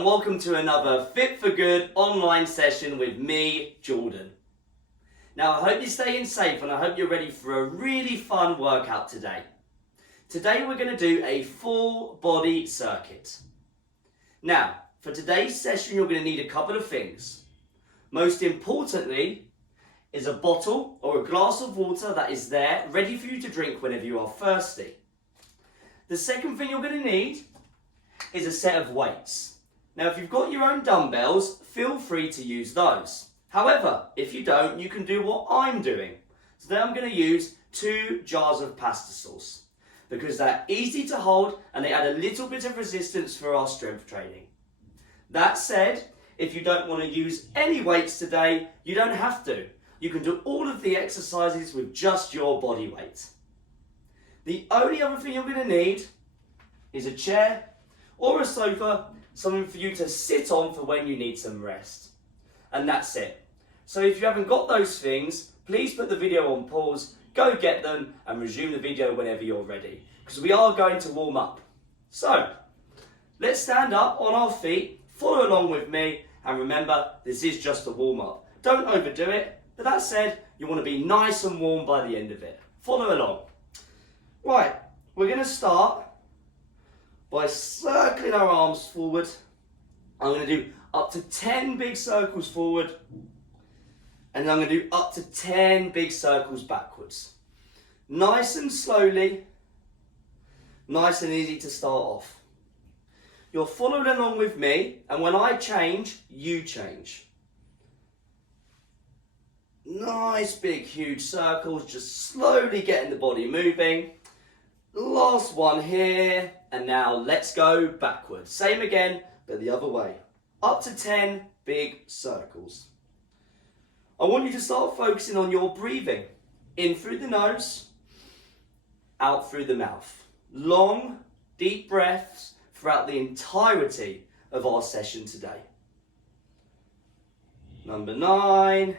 and welcome to another Fit For Good online session with me, Jordan. Now I hope you're staying safe and I hope you're ready for a really fun workout today. Today we're going to do a full body circuit. Now, for today's session you're going to need a couple of things. Most importantly is a bottle or a glass of water that is there ready for you to drink whenever you are thirsty. The second thing you're going to need is a set of weights. Now if you've got your own dumbbells, feel free to use those. However, if you don't, you can do what I'm doing. Today I'm going to use 2 jars of pasta sauce because they're easy to hold and they add a little bit of resistance for our strength training. That said, if you don't want to use any weights today, you don't have to. You can do all of the exercises with just your body weight. The only other thing you're going to need is a chair or a sofa, something for you to sit on for when you need some rest. And that's it. So if you haven't got those things, please put the video on pause, go get them and resume the video whenever you're ready, because we are going to warm up. So, let's stand up on our feet, follow along with me, and remember, this is just a warm up. Don't overdo it, but that said, you want to be nice and warm by the end of it. Follow along. Right, we're going to start by circling our arms forward. I'm going to do up to 10 big circles forward, and then I'm going to do up to 10 big circles backwards. Nice and slowly, nice and easy to start off. You're following along with me, and when I change, you change. Nice big huge circles, just slowly getting the body moving. Last one here, and now let's go backwards. Same again, but the other way. Up to 10 big circles. I want you to start focusing on your breathing. In through the nose, out through the mouth. Long, deep breaths throughout the entirety of our session today. Number 9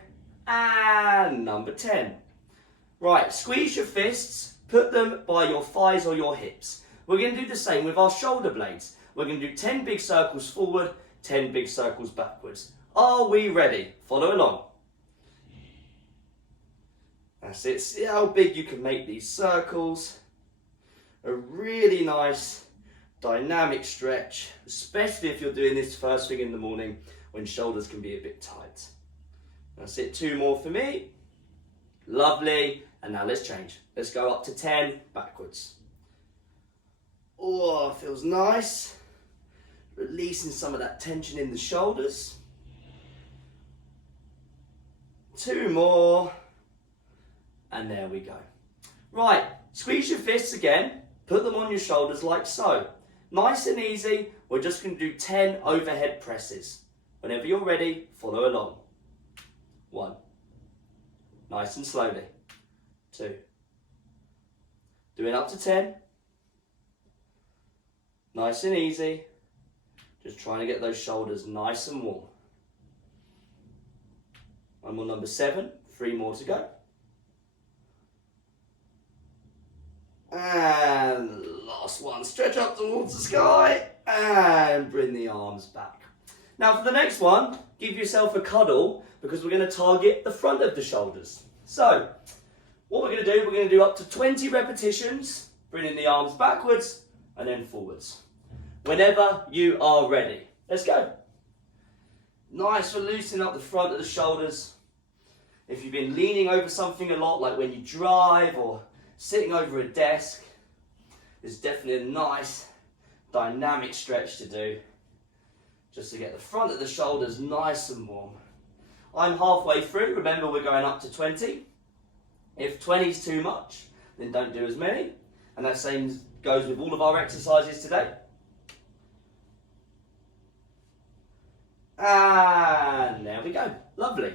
and number 10. Right, squeeze your fists. Put them by your thighs or your hips. We're going to do the same with our shoulder blades. We're going to do 10 big circles forward, 10 big circles backwards. Are we ready? Follow along. That's it. See how big you can make these circles. A really nice dynamic stretch, especially if you're doing this first thing in the morning when shoulders can be a bit tight. That's it. 2 more for me. Lovely. And now let's change. Let's go up to 10 backwards. Oh, feels nice. Releasing some of that tension in the shoulders. 2 more. And there we go. Right, squeeze your fists again. Put them on your shoulders like so. Nice and easy. We're just going to do 10 overhead presses. Whenever you're ready, follow along. 1. Nice and slowly. 2. Doing up to 10. Nice and easy. Just trying to get those shoulders nice and warm. One more, number 7. 3 more to go. And last one. Stretch up towards the sky and bring the arms back. Now for the next one, give yourself a cuddle because we're going to target the front of the shoulders. So, what we're going to do, we're going to do up to 20 repetitions, bringing the arms backwards and then forwards. Whenever you are ready. Let's go. Nice for loosening up the front of the shoulders. If you've been leaning over something a lot, like when you drive or sitting over a desk, it's definitely a nice dynamic stretch to do. Just to get the front of the shoulders nice and warm. I'm halfway through. Remember, we're going up to 20. If 20 is too much, then don't do as many. And that same goes with all of our exercises today. And there we go. Lovely.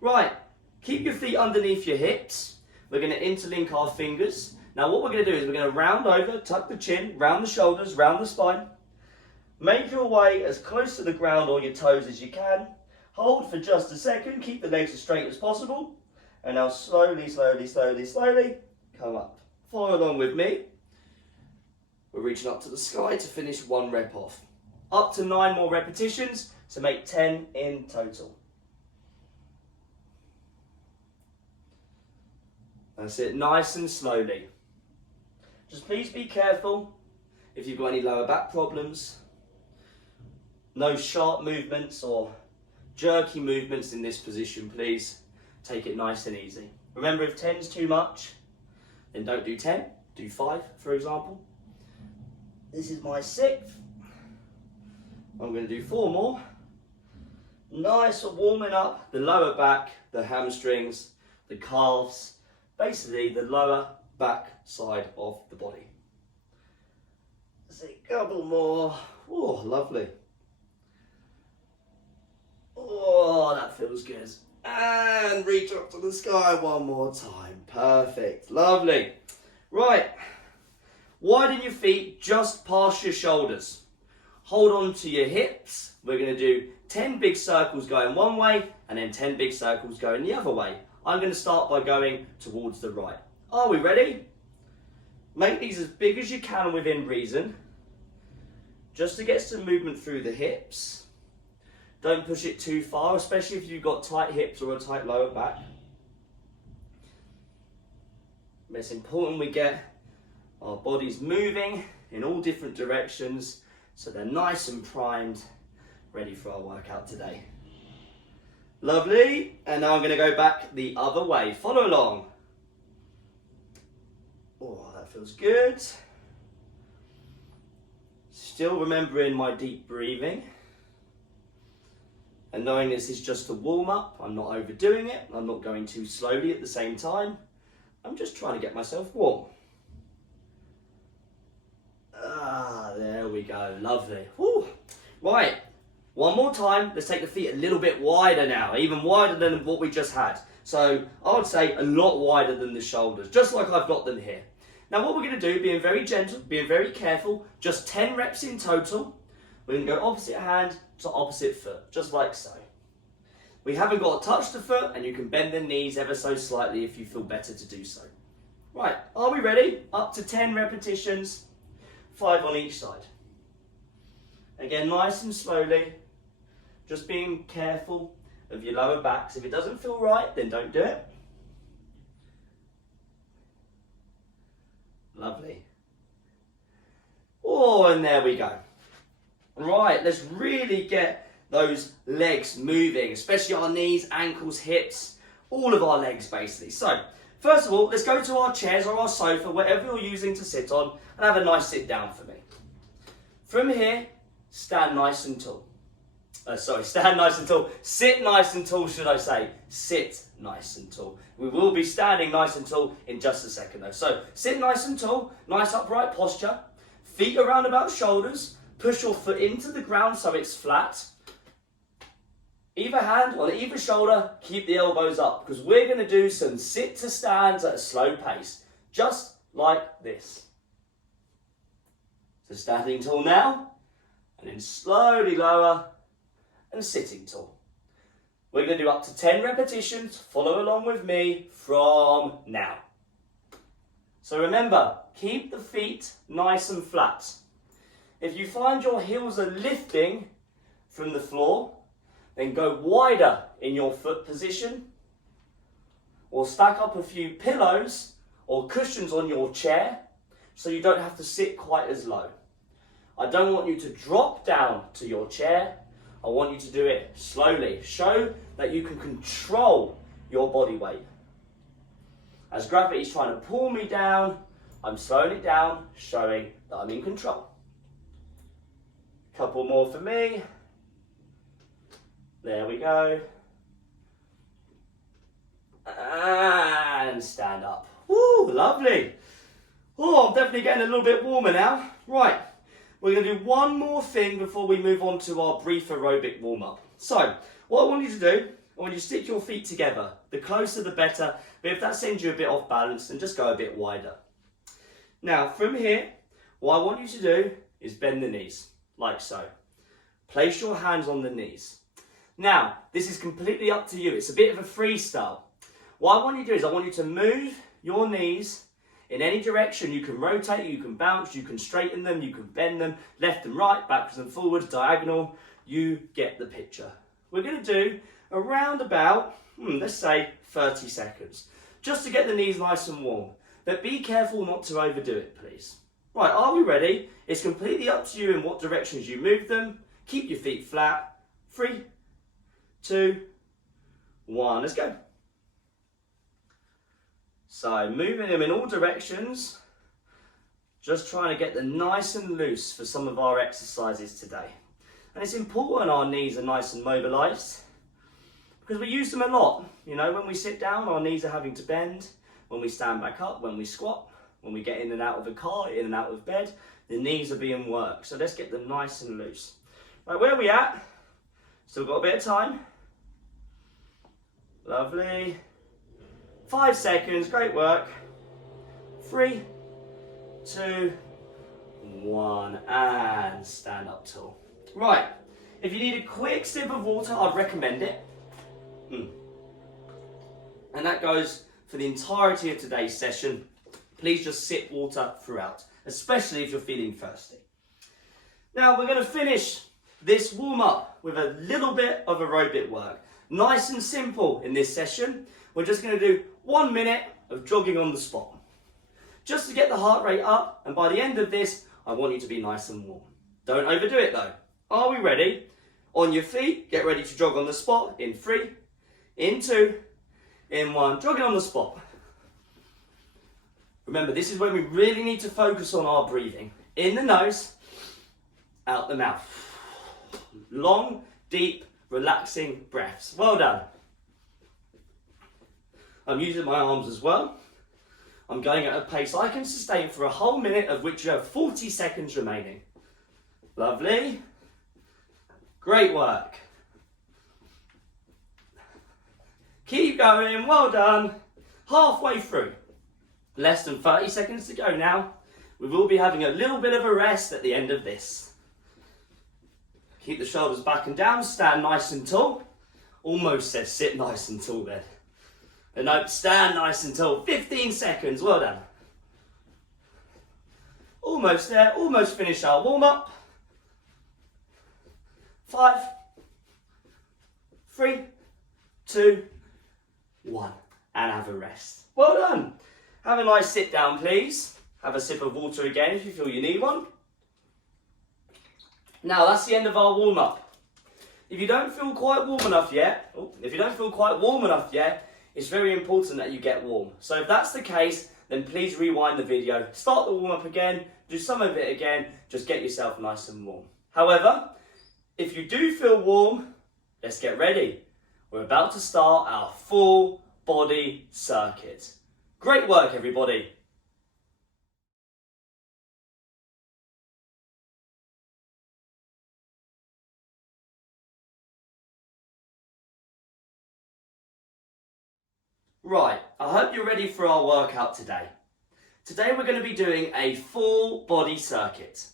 Right, keep your feet underneath your hips. We're going to interlink our fingers. Now what we're going to do is we're going to round over, tuck the chin, round the shoulders, round the spine. Make your way as close to the ground or your toes as you can. Hold for just a second. Keep the legs as straight as possible. And now slowly, slowly, slowly, slowly, come up. Follow along with me. We're reaching up to the sky to finish 1 rep off. up to 9 more repetitions to make 10 in total. That's it, nice and slowly. Just please be careful if you've got any lower back problems. No sharp movements or jerky movements in this position, please. Take it nice and easy. Remember, if 10's too much, then don't do 10, do 5, for example. This is my 6th. I'm going to do 4 more. Nice warming up the lower back, the hamstrings, the calves, basically the lower back side of the body. Let's see, a couple more. Oh, lovely. Oh, that feels good. And reach up to the sky one more time. Perfect. Lovely. Right. Widen your feet just past your shoulders. Hold on to your hips. We're going to do 10 big circles going one way and then 10 big circles going the other way. I'm going to start by going towards the right. Are we ready? Make these as big as you can within reason. Just to get some movement through the hips. Don't push it too far, especially if you've got tight hips or a tight lower back. It's important we get our bodies moving in all different directions so they're nice and primed, ready for our workout today. Lovely. And now I'm going to go back the other way. Follow along. Oh, that feels good. Still remembering my deep breathing. And knowing this is just a warm-up, I'm not overdoing it, I'm not going too slowly at the same time. I'm just trying to get myself warm. Ah, there we go, lovely. Whew. Right, one more time, let's take the feet a little bit wider now, even wider than what we just had. So I would say a lot wider than the shoulders, just like I've got them here. Now what we're going to do, being very gentle, being very careful, just 10 reps in total. We're going to go opposite hand to opposite foot, just like so. We haven't got to touch the foot, and you can bend the knees ever so slightly if you feel better to do so. Right, are we ready? Up to 10 repetitions, 5 on each side. Again, nice and slowly, just being careful of your lower backs. If it doesn't feel right, then don't do it. Lovely. Oh, and there we go. Right, let's really get those legs moving, especially our knees, ankles, hips, all of our legs basically. So, first of all, let's go to our chairs or our sofa, whatever you're using to sit on, and have a nice sit down for me. From here, stand nice and tall. Stand nice and tall. Sit nice and tall, should I say. Sit nice and tall. We will be standing nice and tall in just a second though. So, sit nice and tall, nice upright posture, feet around about shoulders. Push your foot into the ground so it's flat. Either hand on either shoulder, keep the elbows up because we're going to do some sit to stands at a slow pace, just like this. So standing tall now, and then slowly lower and sitting tall. We're going to do up to 10 repetitions. Follow along with me from now. So remember, keep the feet nice and flat. If you find your heels are lifting from the floor, then go wider in your foot position or stack up a few pillows or cushions on your chair so you don't have to sit quite as low. I don't want you to drop down to your chair. I want you to do it slowly. Show that you can control your body weight. As gravity is trying to pull me down, I'm slowing it down, showing that I'm in control. Couple more for me. There we go. And stand up. Woo, lovely. Oh, I'm definitely getting a little bit warmer now. Right, we're going to do one more thing before we move on to our brief aerobic warm-up. So, what I want you to do, I want you to stick your feet together. The closer the better, but if that sends you a bit off balance, then just go a bit wider. Now, from here, what I want you to do is bend the knees. Like so. Place your hands on the knees. Now, this is completely up to you. It's a bit of a freestyle. What I want you to do is I want you to move your knees in any direction. You can rotate, you can bounce, you can straighten them, you can bend them, left and right, backwards and forwards, diagonal. You get the picture. We're going to do around about, let's say 30 seconds, just to get the knees nice and warm. But be careful not to overdo it, please. Right, are we ready? It's completely up to you in what directions you move them. Keep your feet flat. 3, 2, 1, let's go. So moving them in all directions, just trying to get them nice and loose for some of our exercises today. And it's important our knees are nice and mobilised because we use them a lot. You know, when we sit down, our knees are having to bend. When we stand back up, when we squat, when we get in and out of the car, in and out of bed, the knees are being worked. So let's get them nice and loose. Right, where are we at? Still got a bit of time. Lovely. 5 seconds, great work. 3, 2, 1, and stand up tall. Right, if you need a quick sip of water, I'd recommend it. And that goes for the entirety of today's session. Please just sip water throughout, especially if you're feeling thirsty. Now we're going to finish this warm-up with a little bit of aerobic work. Nice and simple in this session. We're just going to do 1 minute of jogging on the spot. Just to get the heart rate up, and by the end of this, I want you to be nice and warm. Don't overdo it though. Are we ready? On your feet, get ready to jog on the spot in 3, in 2, in 1, jogging on the spot. Remember, this is when we really need to focus on our breathing. In the nose, out the mouth. Long, deep, relaxing breaths. Well done. I'm using my arms as well. I'm going at a pace I can sustain for a whole minute, of which you have 40 seconds remaining. Lovely. Great work. Keep going, well done. Halfway through. Less than 30 seconds to go now. We will be having a little bit of a rest at the end of this. Keep the shoulders back and down, stand nice and tall. Almost said sit nice and tall then. And no, stand nice and tall. 15 seconds, well done. Almost there, almost finished our warm up. 5, 3, 2, 1. And have a rest. Well done. Have a nice sit down, please. Have a sip of water again if you feel you need one. Now that's the end of our warm up. If you don't feel quite warm enough yet, it's very important that you get warm. So if that's the case, then please rewind the video, start the warm up again, do some of it again, just get yourself nice and warm. However, if you do feel warm, let's get ready. We're about to start our full body circuit. Great work, everybody. Right, I hope you're ready for our workout today. Today we're going to be doing a full body circuit.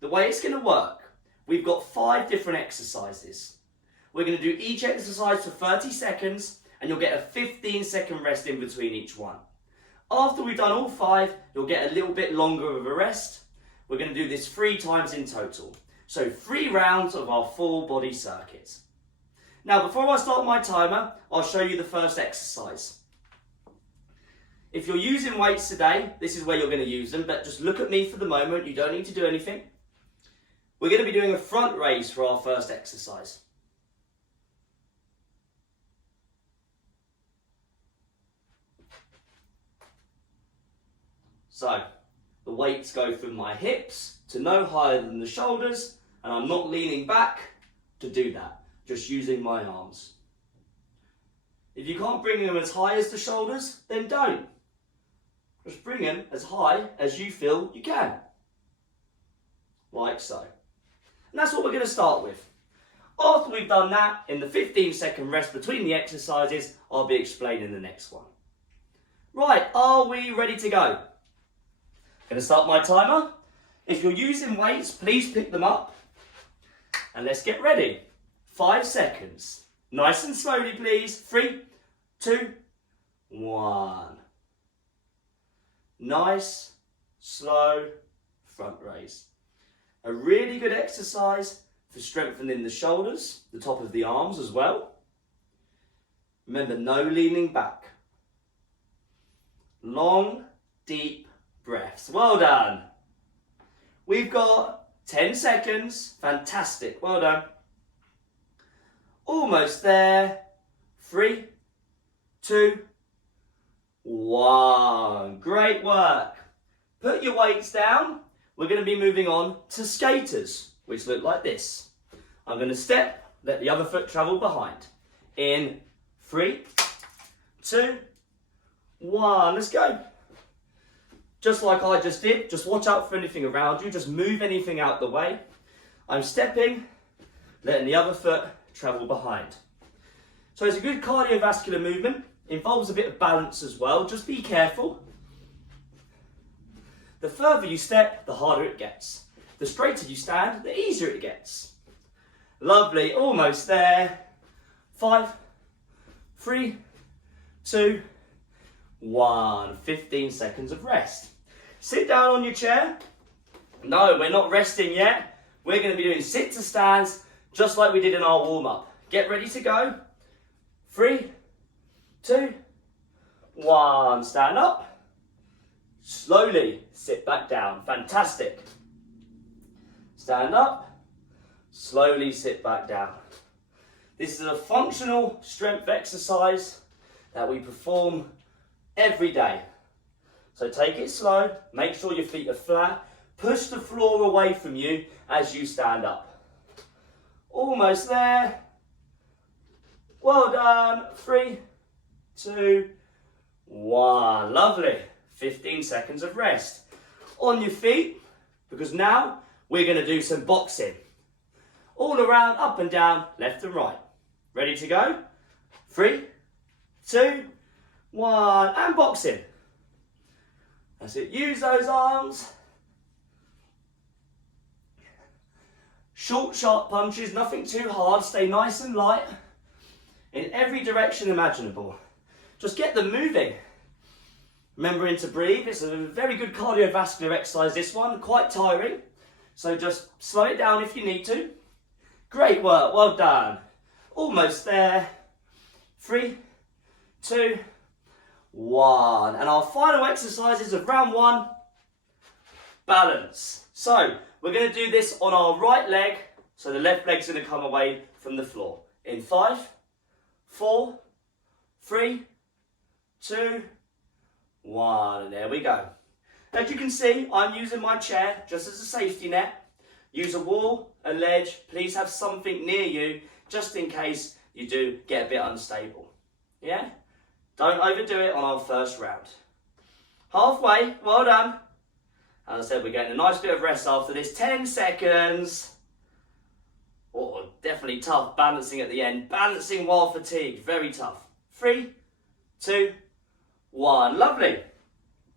The way it's going to work, we've got 5 different exercises. We're going to do each exercise for 30 seconds and you'll get a 15-second rest in between each one. After we've done all 5, you'll get a little bit longer of a rest. We're going to do this 3 times in total. So 3 rounds of our full body circuit. Now, before I start my timer, I'll show you the first exercise. If you're using weights today, this is where you're going to use them, but just look at me for the moment. You don't need to do anything. We're going to be doing a front raise for our first exercise. So, the weights go from my hips to no higher than the shoulders, and I'm not leaning back to do that, just using my arms. If you can't bring them as high as the shoulders, then don't. Just bring them as high as you feel you can. Like so. And that's what we're going to start with. After we've done that, in the 15-second rest between the exercises, I'll be explaining the next one. Right, are we ready to go? Going to start my timer. If you're using weights, please pick them up. And let's get ready. 5 seconds. Nice and slowly, please. 3, 2, 1. nice, slow front raise. A really good exercise for strengthening the shoulders, the top of the arms as well. Remember, no leaning back. Long, deep breaths. Well done. We've got 10 seconds. Fantastic. Well done. Almost there. 3, 2, 1. Great work. Put your weights down. We're going to be moving on to skaters, which look like this. I'm going to step, let the other foot travel behind. In 3, 2, 1. Let's go. Just like I just did, just watch out for anything around you. Just move anything out the way. I'm stepping, letting the other foot travel behind. So it's a good cardiovascular movement. Involves a bit of balance as well. Just be careful. The further you step, the harder it gets. The straighter you stand, the easier it gets. Lovely, almost there. 5, 3, 2, 1. 15 seconds of rest. Sit down on your chair. No, we're not resting yet. We're going to be doing sit to stands just like we did in our warm-up. Get ready to go. 3, 2, 1. Stand up. Slowly sit back down. Fantastic. Stand up. Slowly sit back down. This is a functional strength exercise that we perform every day. So take it slow. Make sure your feet are flat. Push the floor away from you as you stand up. Almost there. Well done. 3, 2, 1. Lovely. 15 seconds of rest. On your feet, because now we're going to do some boxing. All around, up and down, left and right. Ready to go? 3, 2, 1, and boxing. That's it. Use those arms. Short, sharp punches, nothing too hard. Stay nice and light in every direction imaginable. Just get them moving. Remembering to breathe. It's a very good cardiovascular exercise, this one. Quite tiring. So just slow it down if you need to. Great work. Well done. Almost there. 3, 2, 1. And our final exercises of round 1. Balance. So we're going to do this on our right leg. So the left leg's going to come away from the floor. In 5, 4, 3, 2, 1, and there we go. As you can see, I'm using my chair just as a safety net. Use a wall, a ledge. Please have something near you just in case you do get a bit unstable. Yeah? Don't overdo it on our first round. Halfway, well done. As I said, we're getting a nice bit of rest after this. 10 seconds. Oh, definitely tough balancing at the end. Balancing while fatigued, very tough. 3, 2, 1. Lovely.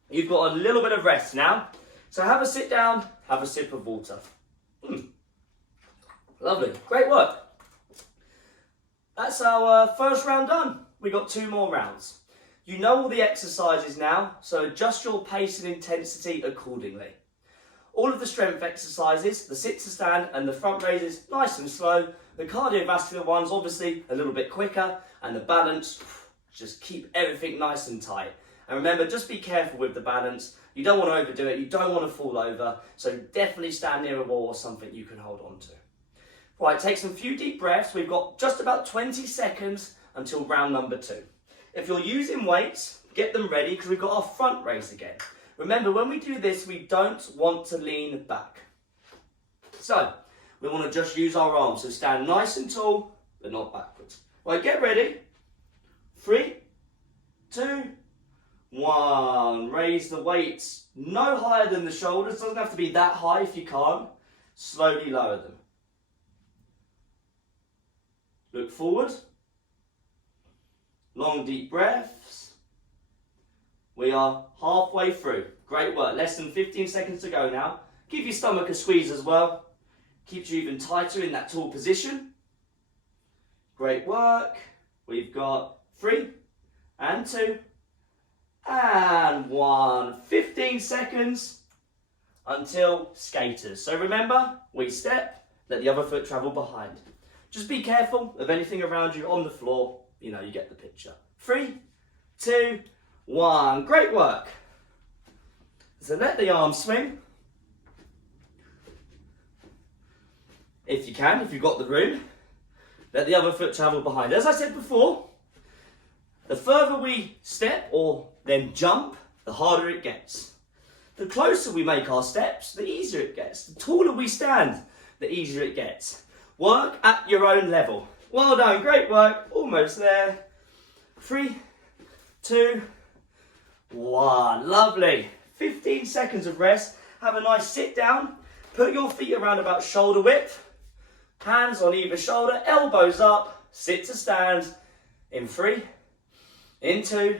You've got a little bit of rest now. So have a sit down, have a sip of water. Lovely. Great work. That's our first round done. We've got 2 more rounds. You know all the exercises now, so adjust your pace and intensity accordingly. All of the strength exercises, the sit to stand and the front raises, nice and slow. The cardiovascular ones, obviously, a little bit quicker. And the balance, just keep everything nice and tight. And remember, just be careful with the balance. You don't want to overdo it. You don't want to fall over. So definitely stand near a wall or something you can hold on to. Right, take some few deep breaths. We've got just about 20 seconds until round number 2. If you're using weights, get them ready because we've got our front raise again. Remember, when we do this, we don't want to lean back. So, we want to just use our arms. So stand nice and tall, but not backwards. Right, get ready. 3, 2, 1. Raise the weights no higher than the shoulders. Doesn't have to be that high if you can't. Slowly lower them. Look forward. Long deep breaths. We are halfway through. Great work. Less than 15 seconds to go now. Give your stomach a squeeze as well. Keeps you even tighter in that tall position. Great work. We've got 3 and 2 and 1. 15 seconds until skaters. So remember, we step, let the other foot travel behind. Just be careful of anything around you on the floor. You know, you get the picture. 3, 2, 1. Great work. So let the arms swing. If you can, if you've got the room, let the other foot travel behind. As I said before, the further we step or then jump, the harder it gets. The closer we make our steps, the easier it gets. The taller we stand, the easier it gets. Work at your own level. Well done, great work, almost there. 3, 2, 1, lovely. 15 seconds of rest. Have a nice sit down. Put your feet around about shoulder width. Hands on either shoulder, elbows up, sit to stand. In 3, in 2,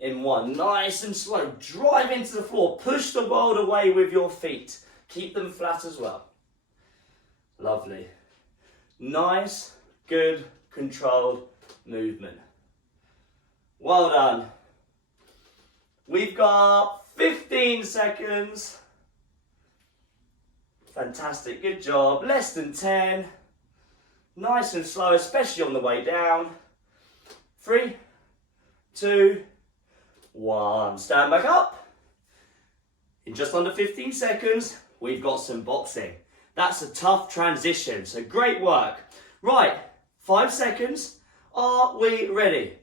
in 1. Nice and slow. Drive into the floor. Push the world away with your feet. Keep them flat as well. Lovely. Nice, good, controlled movement. Well done. We've got 15 seconds. Fantastic, good job. Less than 10. Nice and slow, especially on the way down. 3, 2, 1. Stand back up. In just under 15 seconds, we've got some boxing. That's a tough transition, so great work. Right, 5 seconds. Are we ready?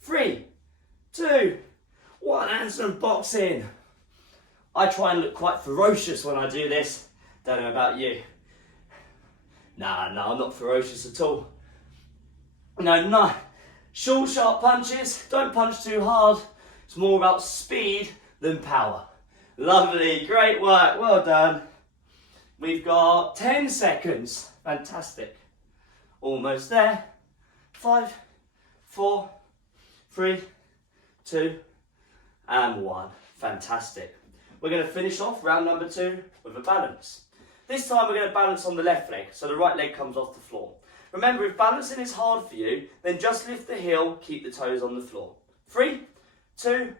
3, 2, 1, and some boxing. I try and look quite ferocious when I do this. Don't know about you. No, I'm not ferocious at all. No. Short, sharp punches. Don't punch too hard. It's more about speed than power. Lovely, great work, well done. We've got 10 seconds. Fantastic. Almost there. 5, 4, 3, 2, and 1. Fantastic. We're going to finish off round number 2 with a balance. This time we're going to balance on the left leg, so the right leg comes off the floor. Remember, if balancing is hard for you, then just lift the heel, keep the toes on the floor. 3, 2,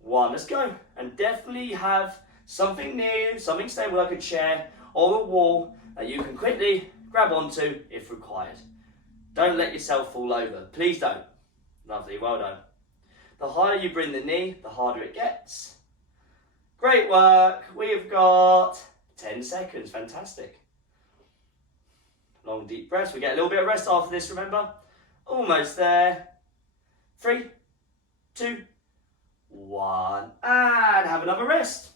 1, let's go. And definitely have something new, something stable like a chair or a wall that you can quickly grab onto if required. Don't let yourself fall over, please don't. Lovely, well done. The higher you bring the knee, the harder it gets. Great work, we've got 10 seconds, fantastic. Long deep breaths, we get a little bit of rest after this, remember? Almost there. 3, 2, 1, and have another rest.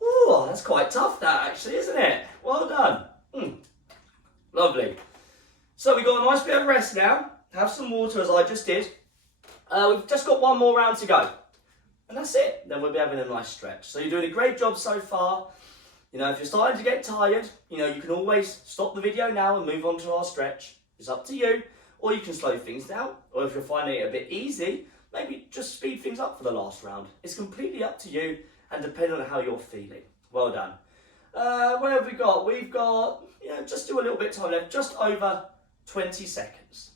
Ooh, that's quite tough that actually, isn't it? Well done. Lovely. So we've got a nice bit of rest now. Have some water as I just did. We've just got one more round to go. And that's it. Then we'll be having a nice stretch. So you're doing a great job so far. You know, if you're starting to get tired, you know, you can always stop the video now and move on to our stretch. It's up to you. Or you can slow things down. Or if you're finding it a bit easy, maybe just speed things up for the last round. It's completely up to you and depending on how you're feeling. Well done. What have we got? We've got, just do a little bit of time left. Just over 20 seconds.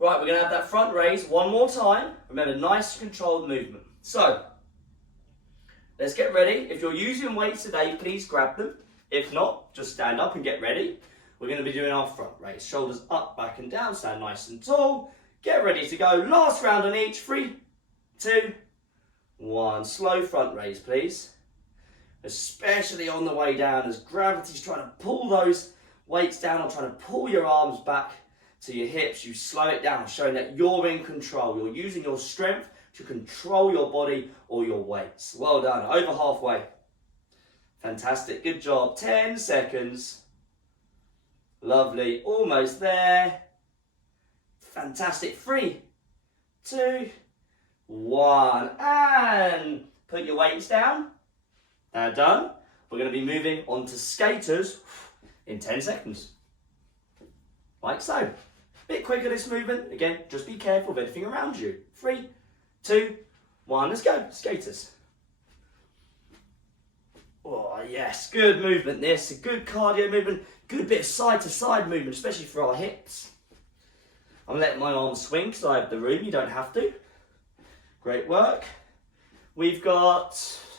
Right, we're going to have that front raise one more time. Remember, nice controlled movement. So, let's get ready. If you're using weights today, please grab them. If not, just stand up and get ready. We're going to be doing our front raise. Shoulders up, back and down. Stand nice and tall. Get ready to go. Last round on each. 3, 2, 1. Slow front raise, please. Especially on the way down as gravity's trying to pull those weights down or trying to pull your arms back to your hips. You slow it down, showing that you're in control. You're using your strength to control your body or your weights. Well done. Over halfway. Fantastic. Good job. 10 seconds. Lovely. Almost there. Fantastic. 3, 2, 1. And put your weights down. Now done. We're going to be moving on to skaters in 10 seconds. Like so. Bit quicker this movement. Again, just be careful of anything around you. 3, 2, 1. Let's go. Skaters. Oh, yes. Good movement this. A good cardio movement. Good bit of side to side movement, especially for our hips. I'm letting my arms swing because I have the room. You don't have to. Great work. We've got,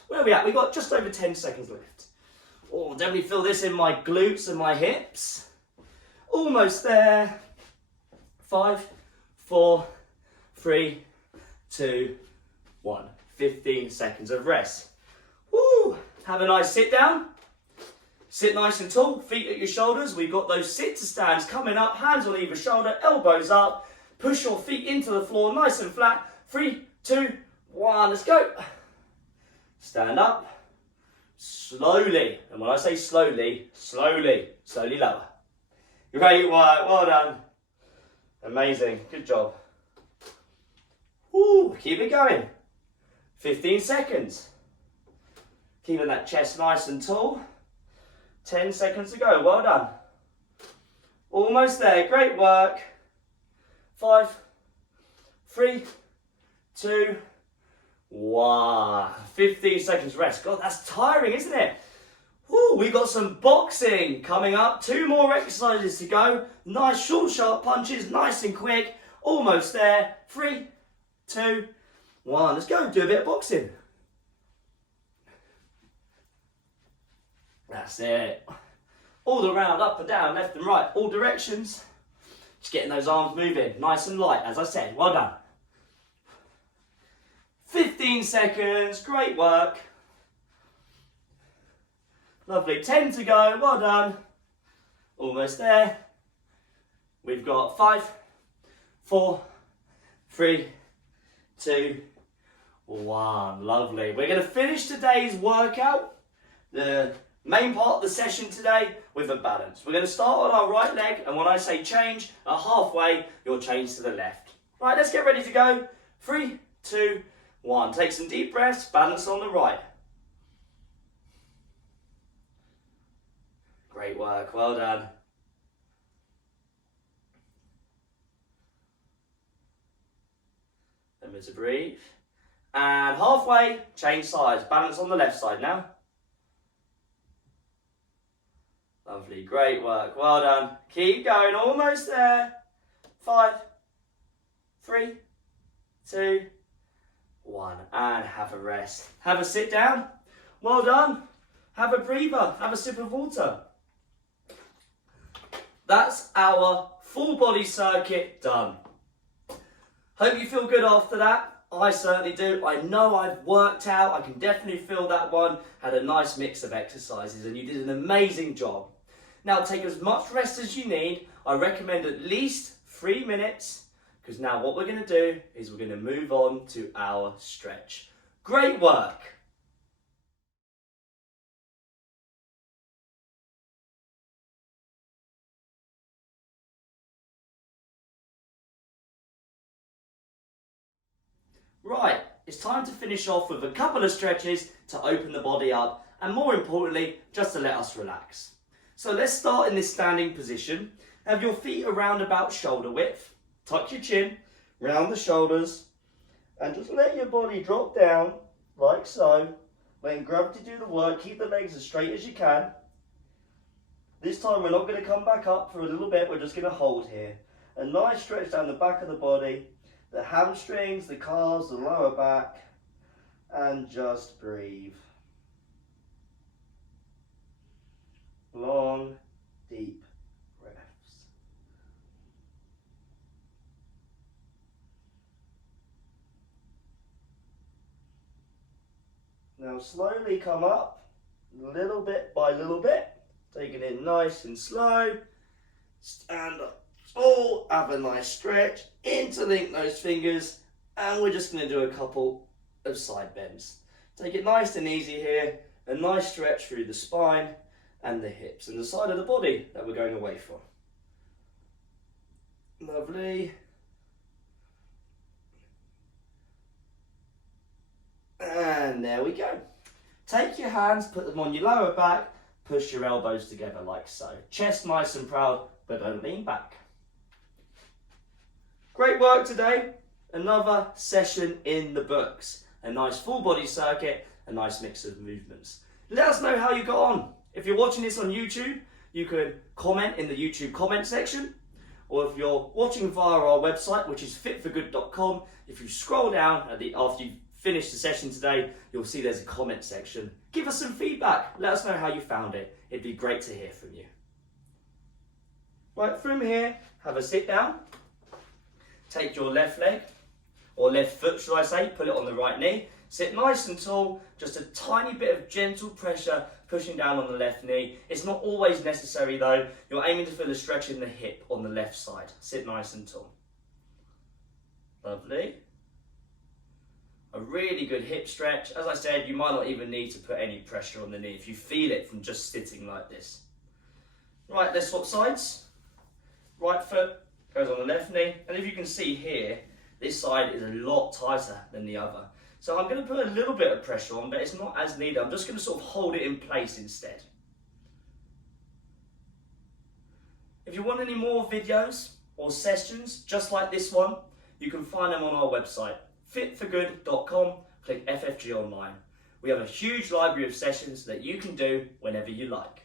where are we at? We've got just over 10 seconds left. Oh, definitely feel this in my glutes and my hips. Almost there. 5, 4, 3, 2, 1. 15 seconds of rest. Woo! Have a nice sit down. Sit nice and tall, feet at your shoulders. We've got those sit to stands coming up, hands on either shoulder, elbows up. Push your feet into the floor, nice and flat. 3, 2, 1, let's go. Stand up. Slowly, and when I say slowly, slowly lower. Great work, well done. Amazing, good job. Woo, keep it going. 15 seconds. Keeping that chest nice and tall. 10 seconds to go, well done. Almost there, great work. 5, 3, 2, 1. 15 seconds rest. God, that's tiring, isn't it? Woo, we've got some boxing coming up. 2 more exercises to go. Nice short, sharp punches, nice and quick. Almost there. 3, 2, 1. Let's go, do a bit of boxing. That's it. All around, up and down, left and right, all directions. Just getting those arms moving, nice and light, as I said. Well done. 15 seconds, great work. Lovely, 10 to go, well done. Almost there. We've got 5, 4, 3, 2, 1. Lovely. We're going to finish today's workout, the main part of the session today, with a balance. We're going to start on our right leg, and when I say change, at halfway, you'll change to the left. Right, let's get ready to go. 3, 2, 1. Take some deep breaths, balance on the right. Great work, well done. Remember to breathe. And halfway, change sides. Balance on the left side now. Lovely, great work, well done. Keep going, almost there. 5, 3, 2, 1. And have a rest. Have a sit down. Well done. Have a breather, have a sip of water. That's our full body circuit done. Hope you feel good after that. I certainly do. I know I've worked out. I can definitely feel that one. Had a nice mix of exercises and you did an amazing job. Now take as much rest as you need. I recommend at least 3 minutes, because now what we're going to do is we're going to move on to our stretch. Great work. Right, it's time to finish off with a couple of stretches to open the body up, and more importantly, just to let us relax. So let's start in this standing position. Have your feet around about shoulder width. Tuck your chin, round the shoulders, and just let your body drop down like so. Letting gravity do the work. Keep the legs as straight as you can. This time we're not going to come back up for a little bit. We're just going to hold here. A nice stretch down the back of the body. The hamstrings, the calves, the lower back, and just breathe. Long, deep breaths. Now slowly come up, little bit by little bit, taking it nice and slow. Stand up. Oh, have a nice stretch, interlink those fingers, and we're just going to do a couple of side bends. Take it nice and easy here, a nice stretch through the spine and the hips and the side of the body that we're going away from. Lovely. And there we go. Take your hands, put them on your lower back, push your elbows together like so. Chest nice and proud, but don't lean back. Great work today. Another session in the books. A nice full body circuit, a nice mix of movements. Let us know how you got on. If you're watching this on YouTube, you can comment in the YouTube comment section. or if you're watching via our website, which is fitforgood.com, if you scroll down after you've finished the session today, you'll see there's a comment section. Give us some feedback. Let us know how you found it. It'd be great to hear from you. Right, from here, have a sit down. Take your left leg, or left foot should I say, put it on the right knee. Sit nice and tall, just a tiny bit of gentle pressure pushing down on the left knee. It's not always necessary though. You're aiming to feel a stretch in the hip on the left side. Sit nice and tall. Lovely. A really good hip stretch. As I said, you might not even need to put any pressure on the knee if you feel it from just sitting like this. Right, let's swap sides. Right foot goes on the left knee, and if you can see here, this side is a lot tighter than the other. So I'm going to put a little bit of pressure on, but it's not as needed. I'm just going to sort of hold it in place instead. If you want any more videos or sessions just like this one, you can find them on our website, fitforgood.com, click FFG online. We have a huge library of sessions that you can do whenever you like.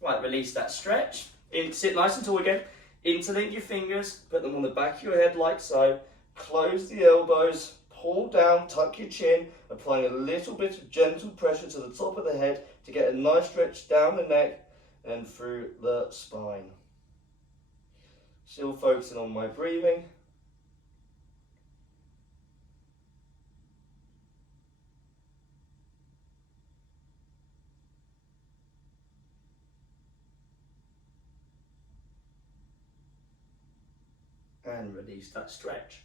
Right, release that stretch. Sit nice and tall again. Interlink your fingers, put them on the back of your head like so. Close the elbows, pull down, tuck your chin, applying a little bit of gentle pressure to the top of the head to get a nice stretch down the neck and through the spine. Still focusing on my breathing. And release that stretch.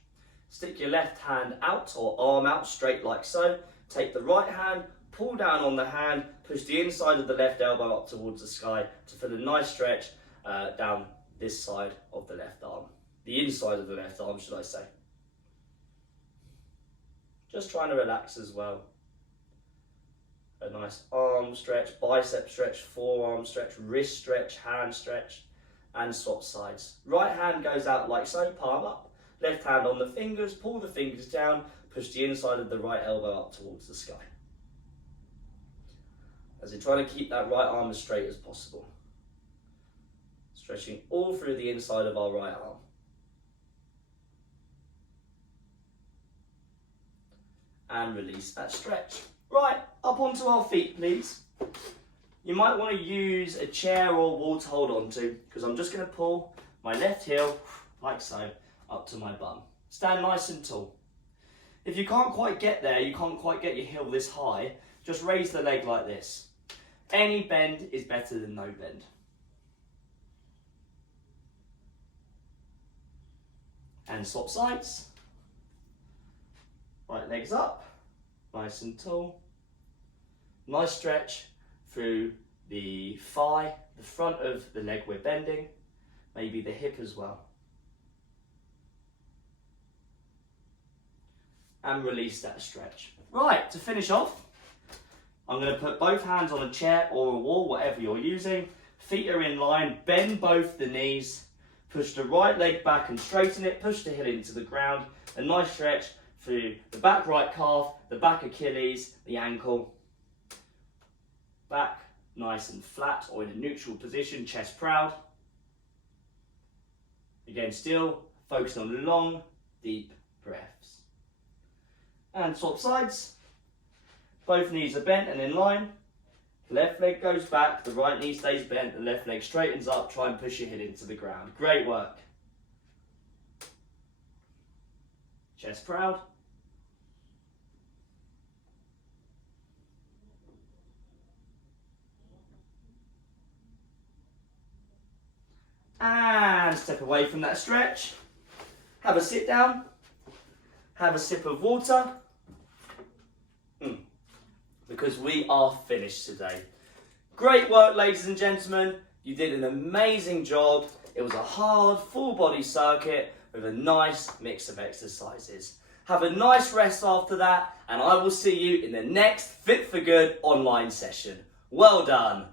Stick your left hand out or arm out straight like so. Take the right hand, pull down on the hand, push the inside of the left elbow up towards the sky to feel a nice stretch down this side of the left arm. The inside of the left arm, should I say. Just trying to relax as well. A nice arm stretch, bicep stretch, forearm stretch, wrist stretch, hand stretch. And swap sides. Right hand goes out like so, palm up. Left hand on the fingers, pull the fingers down, push the inside of the right elbow up towards the sky. As you're trying to keep that right arm as straight as possible. Stretching all through the inside of our right arm. And release that stretch. Right, up onto our feet please. You might want to use a chair or wall to hold on to, because I'm just going to pull my left heel, like so, up to my bum. Stand nice and tall. If you can't quite get there, you can't quite get your heel this high, just raise the leg like this. Any bend is better than no bend. And swap sides. Right leg's up, nice and tall. Nice stretch through the thigh, the front of the leg we're bending, maybe the hip as well. And release that stretch. Right, to finish off, I'm going to put both hands on a chair or a wall, whatever you're using. Feet are in line, bend both the knees, push the right leg back and straighten it, push the heel into the ground. A nice stretch through the back right calf, the back Achilles, the ankle. Back nice and flat or in a neutral position, chest proud. Again, still focus on long, deep breaths. And swap sides. Both knees are bent and in line. Left leg goes back, the right knee stays bent, the left leg straightens up. Try and push your head into the ground. Great work. Chest proud. And step away from that stretch. Have a sit down. Have a sip of water. Because we are finished today. Great work, ladies and gentlemen. You did an amazing job. It was a hard, full body circuit with a nice mix of exercises. Have a nice rest after that, and I will see you in the next Fit for Good online session. Well done.